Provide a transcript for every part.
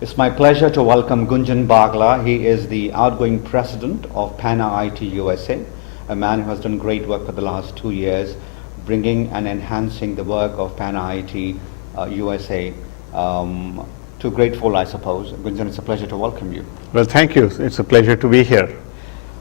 It's my pleasure to welcome Gunjan Bagla. He is the outgoing president of PanIIT USA, a man who has done great work for the last 2 years, bringing and enhancing the work of PanIIT USA to great full, I suppose. Gunjan, it's a pleasure to welcome you. Well, thank you. It's a pleasure to be here.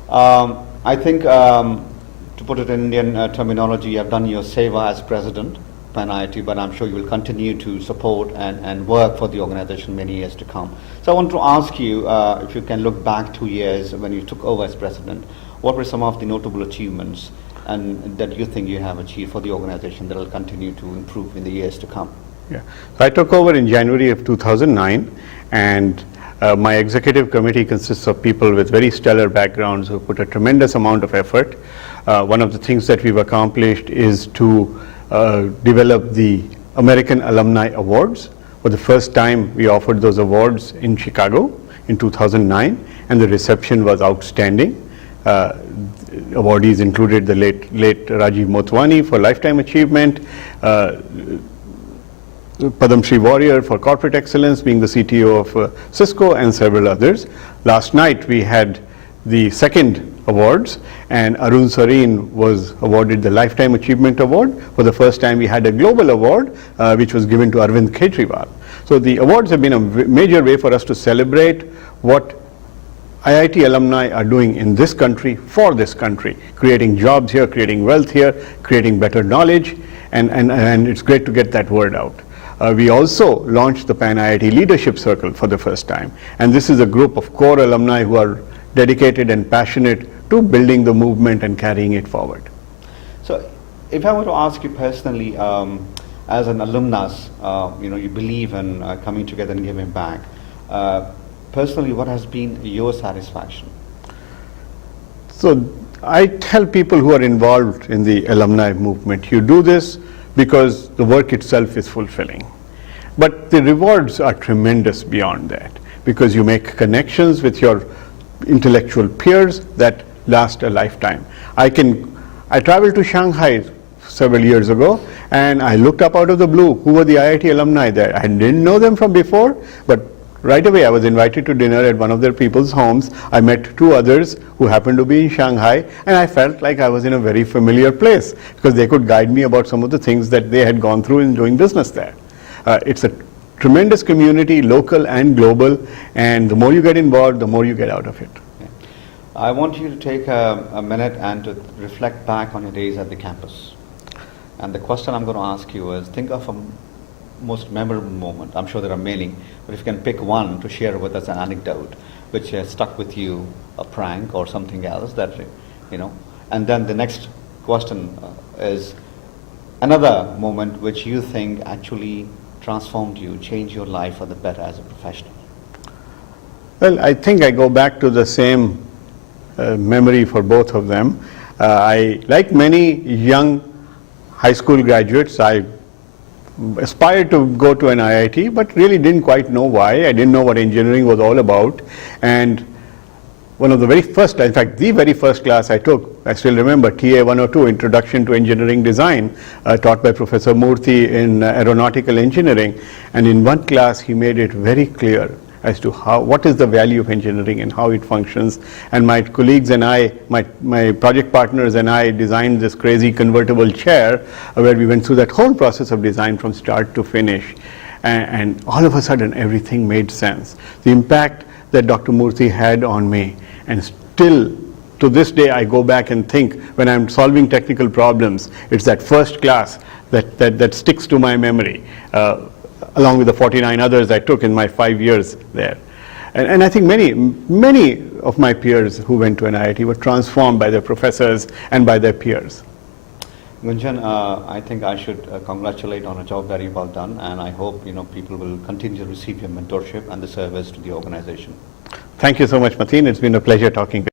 I think, to put it in Indian terminology, you have done your seva as president, PanIIT, but I'm sure you will continue to support and work for the organization many years to come. So I want to ask you, if you can look back 2 years when you took over as president, what were some of the notable achievements and that you think you have achieved for the organization that will continue to improve in the years to come? Yeah. So I took over in January of 2009, and my executive committee consists of people with very stellar backgrounds who put a tremendous amount of effort. One of the things that we've accomplished is to develop the American Alumni Awards. For the first time, we offered those awards in Chicago in 2009, and the reception was outstanding. Awardees included the late Rajiv Motwani for Lifetime Achievement, Padam Shri Warrior for Corporate Excellence, being the CTO of Cisco, and several others. Last night we had the second awards, and Arun Sareen was awarded the Lifetime Achievement Award. For the first time we had a global award which was given to Arvind Kejriwal. So the awards have been a major way for us to celebrate what IIT alumni are doing in this country for this country, creating jobs here, creating wealth here, creating better knowledge, and it's great to get that word out. We also launched the PanIIT Leadership Circle for the first time, and this is a group of core alumni who are dedicated and passionate to building the movement and carrying it forward. So if I were to ask you personally, as an alumnus, you believe in coming together and giving back. Personally, what has been your satisfaction? So I tell people who are involved in the alumni movement, you do this because the work itself is fulfilling. But the rewards are tremendous beyond that, because you make connections with your intellectual peers that last a lifetime. I traveled to Shanghai several years ago, and I looked up out of the blue who were the IIT alumni there. I didn't know them from before, but right away I was invited to dinner at one of their people's homes. I met 2 others who happened to be in Shanghai, and I felt like I was in a very familiar place because they could guide me about some of the things that they had gone through in doing business there. It's a tremendous community, local and global, and the more you get involved, the more you get out of it. Yeah. I want you to take a minute and to reflect back on your days at the campus. And the question I'm going to ask you is, think of a most memorable moment. I'm sure there are many, but if you can pick one to share with us, an anecdote which has stuck with you, a prank or something else that, and then the next question is another moment which you think actually transformed you, changed your life for the better as a professional. Well, I think I go back to the same memory for both of them. Like many young high school graduates, I aspired to go to an IIT, but really didn't quite know why. I didn't know what engineering was all about. And one of the very first, in fact, the very first class I took, I still remember, TA 102, Introduction to Engineering Design, taught by Professor Murthy in Aeronautical Engineering. And in one class, he made it very clear as to what is the value of engineering and how it functions. And my colleagues and I, my project partners and I designed this crazy convertible chair where we went through that whole process of design from start to finish. And all of a sudden, everything made sense. The impact that Dr. Murthy had on me, and still to this day I go back and think when I'm solving technical problems, it's that first class that sticks to my memory, along with the 49 others I took in my 5 years there. And I think many of my peers who went to an IIT were transformed by their professors and by their peers. Gunjan, I think I should congratulate on a job very well done, and I hope people will continue to receive your mentorship and the service to the organization. Thank you so much, Mateen. It's been a pleasure talking with you.